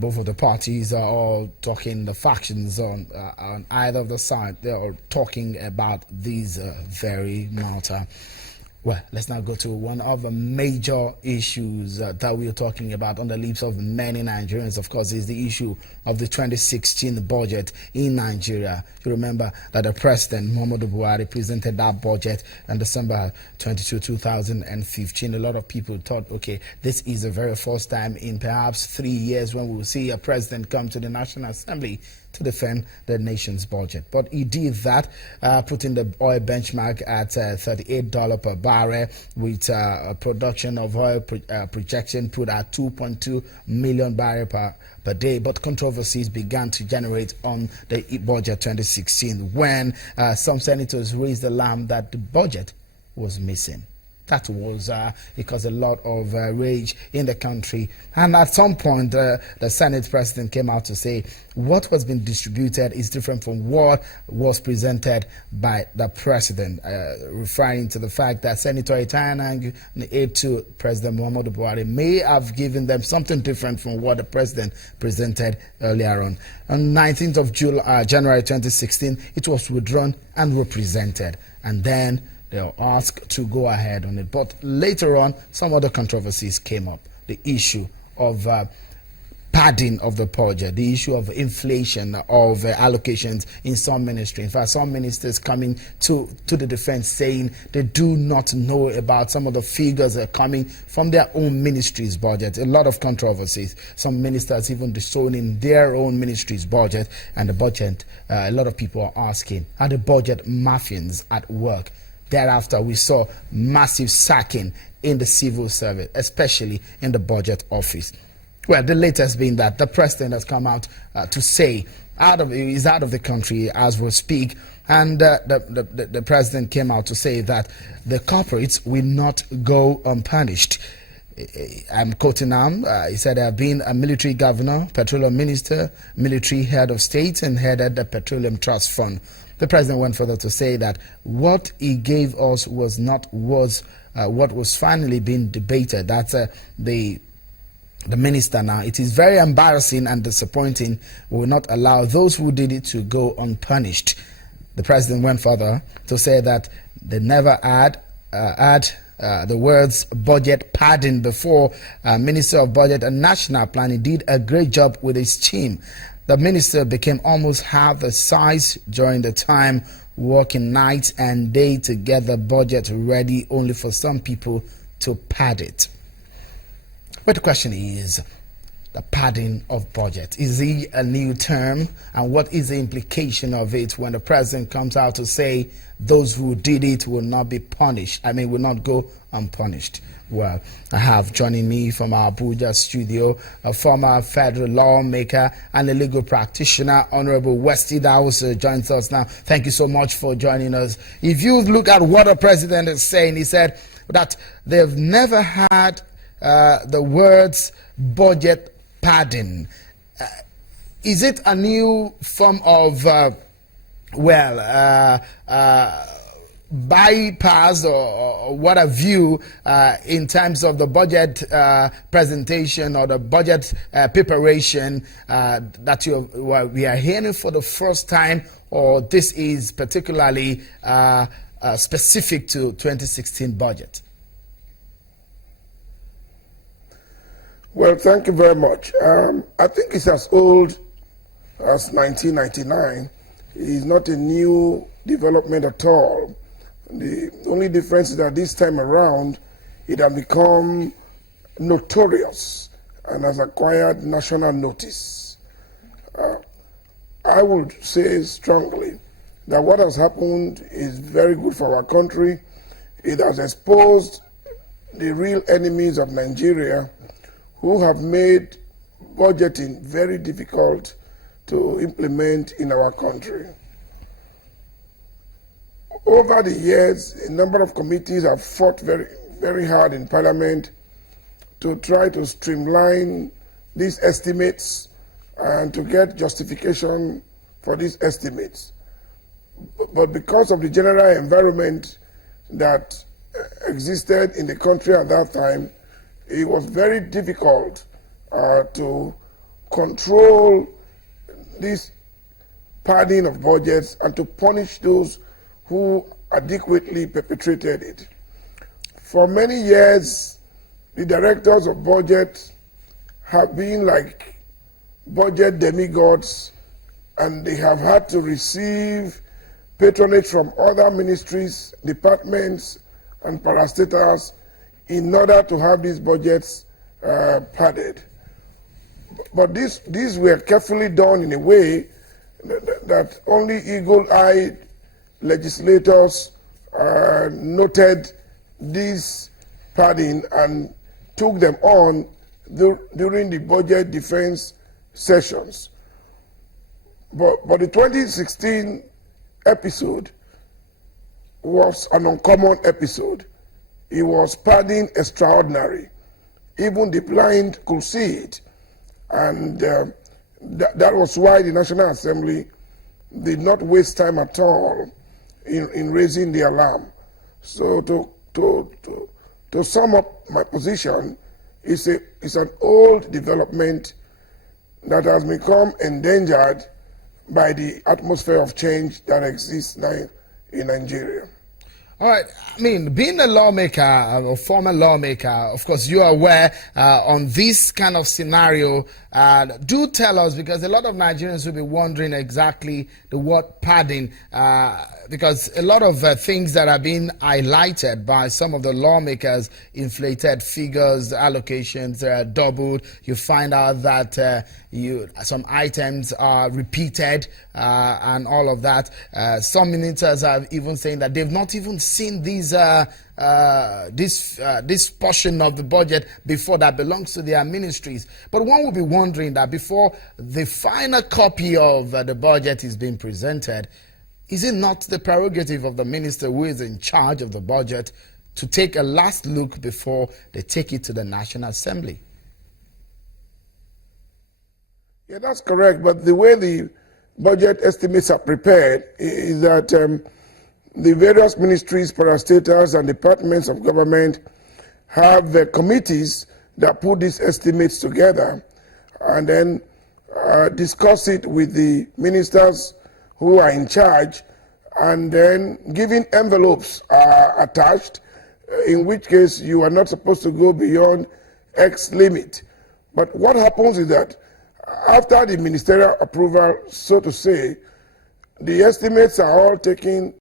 both of the parties are all talking, the factions on either of the side, they're all talking about these very matter. Well, let's now go to one of the major issues that we are talking about on the lips of many Nigerians, of course, is the issue of the 2016 budget in Nigeria. You remember that the President, Muhammadu Buhari, presented that budget on December 22, 2015. A lot of people thought, okay, this is the very first time in perhaps 3 years when we will see a president come to the National Assembly to defend the nation's budget. But he did that, putting the oil benchmark at $38 per barrel, with a production of oil projection put at 2.2 million barrels per day. But controversies began to generate on the budget 2016 when some senators raised the alarm that the budget was missing. That was it caused a lot of rage in the country. And at some point, the Senate president came out to say what was being distributed is different from what was presented by the president, referring to the fact that Senator Itayanang, the aide to President Muhammadu Buhari, may have given them something different from what the president presented earlier on. On 19th of January 2016, it was withdrawn and represented. And then they were asked to go ahead on it. But later on, some other controversies came up. The issue of padding of the budget, the issue of inflation of allocations in some ministry. In fact, some ministers coming to the defense saying they do not know about some of the figures that are coming from their own ministry's budget. A lot of controversies. Some ministers even disowning their own ministry's budget. And the budget, a lot of people are asking, are the budget mafians at work? Thereafter, we saw massive sacking in the civil service, especially in the budget office. Well, the latest being that the president has come out to say he's out of the country as we speak, and the president came out to say that the corporates will not go unpunished. I'm quoting him. He said, I have been a military governor, petroleum minister, military head of state, and headed the Petroleum Trust Fund. The president went further to say that what he gave us was what was finally being debated. That's the minister now. It is very embarrassing and disappointing. We will not allow those who did it to go unpunished. The president went further to say that they never add the words budget padding before. Minister of Budget and National Planning did a great job with his team. The minister became almost half the size during the time, working nights and day to get the budget ready, only for some people to pad it. But the question is, the padding of budget, is it a new term? And what is the implication of it when the president comes out to say those who did it will not be punished? Will not go unpunished. Well, I have joining me from our Abuja studio a former federal lawmaker and a legal practitioner, Honorable West Idahosa, joins us now. Thank you so much for joining us. If you look at what the president is saying, he said that they've never had the words budget padding. Is it a new form of bypass or what have you in terms of the budget presentation or the budget preparation that we are hearing for the first time, or this is particularly specific to 2016 budget? Well, thank you very much. I think it's as old as 1999. It's not a new development at all. The only difference is that this time around, it has become notorious and has acquired national notice. I would say strongly that what has happened is very good for our country. It has exposed the real enemies of Nigeria, who have made budgeting very difficult to implement in our country. Over the years, a number of committees have fought very, very hard in Parliament to try to streamline these estimates and to get justification for these estimates. But because of the general environment that existed in the country at that time, it was very difficult to control this padding of budgets and to punish those who adequately perpetrated it. For many years, the directors of budget have been like budget demigods, and they have had to receive patronage from other ministries, departments, and parastatals in order to have these budgets padded. But these were carefully done in a way that only eagle-eyed legislators noted this padding and took them on during the budget defense sessions. But the 2016 episode was an uncommon episode. It was padding extraordinary. Even the blind could see it. And that was why the National Assembly did not waste time at all in raising the alarm. So to sum up my position, it's an old development that has become endangered by the atmosphere of change that exists now in Nigeria. All right. I mean, being a lawmaker, a former lawmaker, of course, you are aware on this kind of scenario. Do tell us, because a lot of Nigerians will be wondering exactly the word padding, because a lot of things that are being highlighted by some of the lawmakers, inflated figures, allocations doubled. You find out that some items are repeated and all of that. Some ministers are even saying that they've not even seen these this portion of the budget before that belongs to their ministries. But one will be wondering that before the final copy of the budget is being presented, is it not the prerogative of the minister who is in charge of the budget to take a last look before they take it to the National Assembly? Yeah, that's correct. But the way the budget estimates are prepared is that the various ministries, parastatals, and departments of government have committees that put these estimates together and then discuss it with the ministers who are in charge, and then giving envelopes are attached, in which case you are not supposed to go beyond X limit. But what happens is that after the ministerial approval, so to say, the estimates are all taken